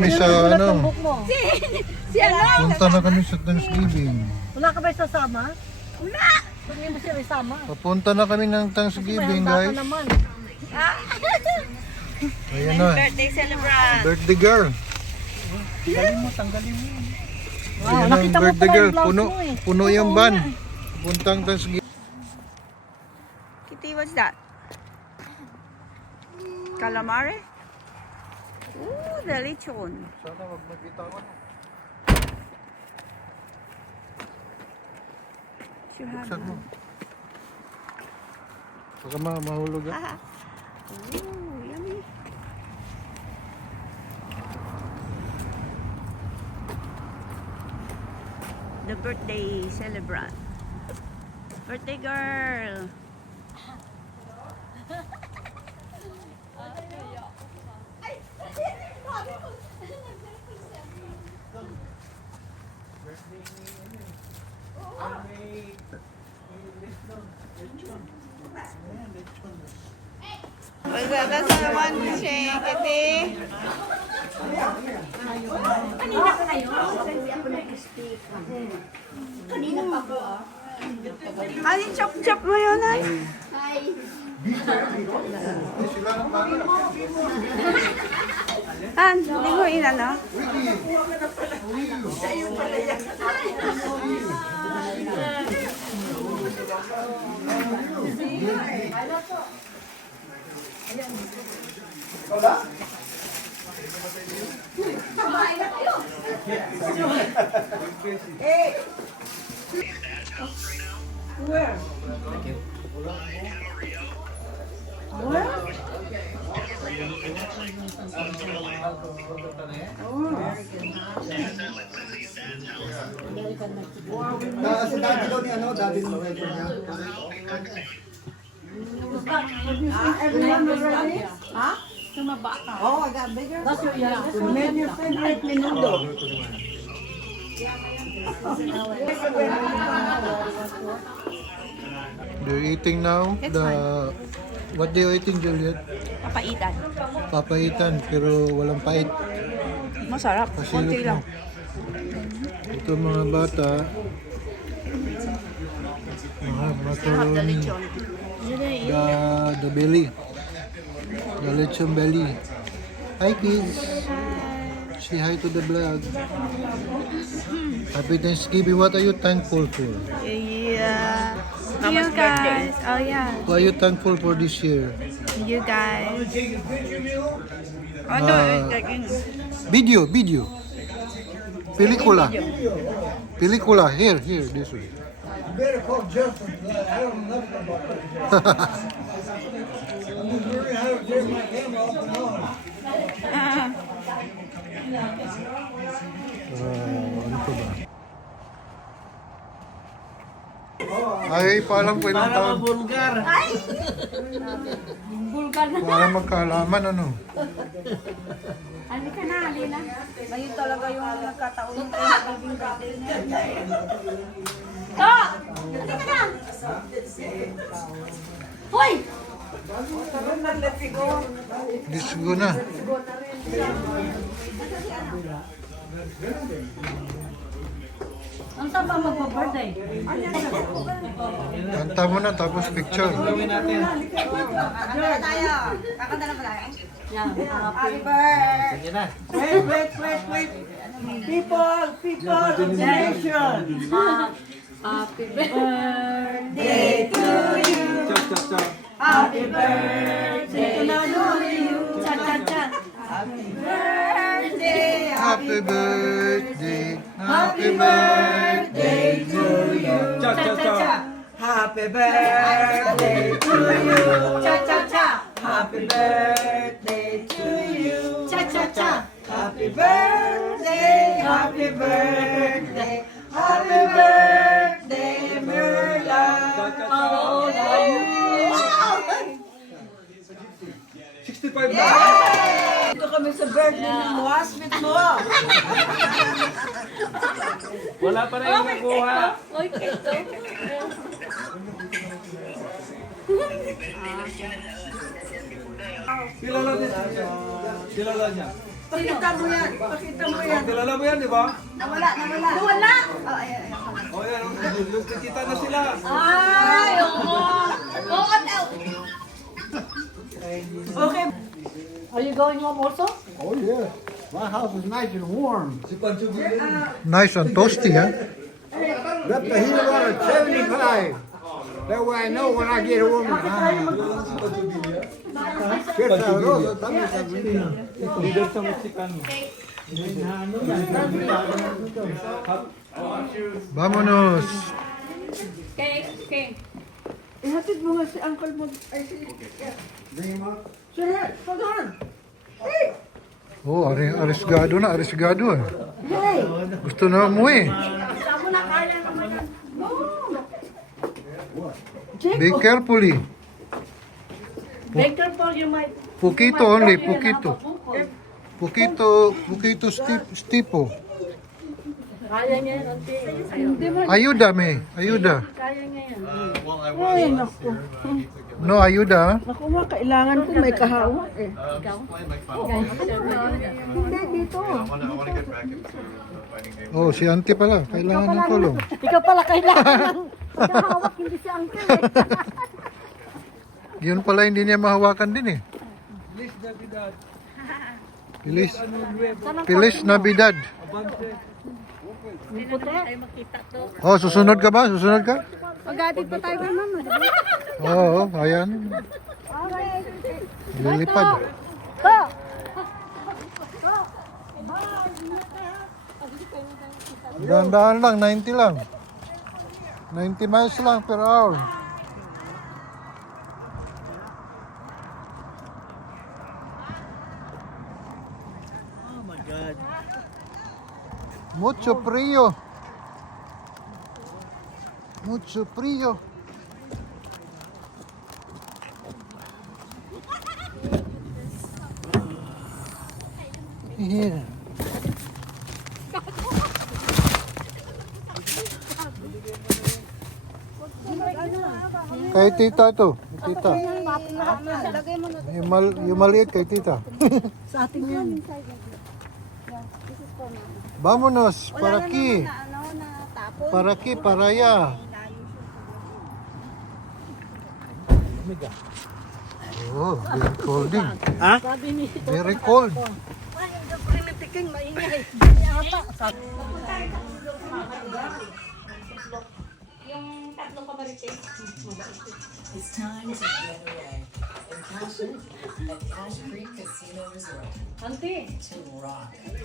May sa ano, Si ano? punta na kami sa Thanksgiving. Wala ka ba sasama? Wala! Hindi mo siya isama. Papunta na kami ng Thanksgiving, May handa guys. ka naman. Ayan na. Birthday celebrant. Birthday girl. Wow, Ayan ang nakita mo birthday pala girl. yung blouse Puno, mo eh. puno yung van. Puntang Thanksgiving. Kitty, what's that? Calamari? Ooh, the lechon. Sana wag magbitawan. Buksan mo. Baka mahulog ah. Ooh, yummy. The birthday celebrant. Birthday girl. Wala sa naman siya, Kitty. Kanina pa kayo? Ako nag-speak. Kanina pa po ah. Ano yung chop-chop mo yun, ay? Hi. Hindi mo inano? Si daddy daw ni ano, daddy ng driver niya. Everyone already? Huh? Oh, I got bigger. That's your You made your favorite menudo. They're eating now. What they eating, Juliet? Papaitan. Papaitan, pero walang pait. Masarap. Kasi Konti lang. ito mga bata. Mga macaroni. The belly. The lechon belly. Hi kids. Say hi to the vlog. Happy Thanksgiving. What are you thankful for? Yeah. You guys. Oh, yeah. What are you thankful for this year? You guys. Video. Pelikula. Pelikula. Here, this way. Better call Justin. I don't know nothing about that. I'm just learning how to turn my camera off and on. Ano pa ba? Ay, paalam po ilang taon. Bulgar. Para magkaalaman, ano? Halika na, halina. Ngayon talaga yung nagkataon ng Thanksgiving birthday niya. Halika na! Hoy! Disgo na. Ang saan ba magpa-birthday? Kanta mo na, tapos picture. Kakanta na tayo. Kakanta na pala. Yan. Happy birthday. Wait. People of the nation. Happy birthday to you. Chop. Happy birthday to you. Cha-cha-cha. Happy birthday. Happy birthday. Happy birthday to you. Cha-cha-cha. Happy birthday to you. Cha-cha-cha. Happy birthday to you. Cha-cha-cha. Happy birthday. Happy birthday. Happy birthday, Merla. How old are you? 65 na. Dito kami sa birthday ng wasmit mo. Wala pa na yung nakuha. Okay, so. Kilala niya. Kilala niya. Pakita mo yan. Pakita mo yan. Kilala mo yan, di ba? Nawala. Wala. Oh, ayan. O yan, yung kita na sila. Ay, oo. Oo, daw. Okay. Are you going home also? Oh yeah. My house is nice and warm. Si Pancho Guillen. Nice and toasty, huh? Left the heater on at 75. That way I know when I get home. Leader sa Mexicano. Vámonos. Ihatid mo nga si uncle mo. Ay, si... Sir, hold on. Oh, arisgado na, arisgado eh. Gusto na umuwi. Be carefully. Baker Paul, you might... Poquito only, poquito. Poquito stipo. Kaya niya yan, auntie. Ayuda, me. Ayuda. Kaya niya yan. Ay, naku. No, ayuda. Naku nga, kailangan ko may kahawak eh. Hindi, dito. Oh, si auntie pala. Kailangan ng tulong. Ikaw pala kailangan ng pagkahawak, hindi si uncle eh. Yun pala hindi niya mahawakan din eh. Pilis. Pilis Navidad. Hindi na tayo makita to. Oh, susunod ka ba? Susunod ka? Pag-atid pa tayo kay mama, di ba? Oo, ayan. Lilipad. Dahan-dahan lang, 90 lang. 90 miles lang per hour. Oh my God. Mucho frío. Mucho frío. Here. Kay tita to. Tita. Lagay mo na. Yung maliit kay tita. Sa atin yan. Vámonos, para aquí. Na tapon. Para aquí, para allá. Oh, very cold din. Sabi ni... Very cold. Ay, hindi ko rin natiking, maingay. Hindi ata. It's time to get away and cash in at Cash Creek Casino Resort Auntie, to rock and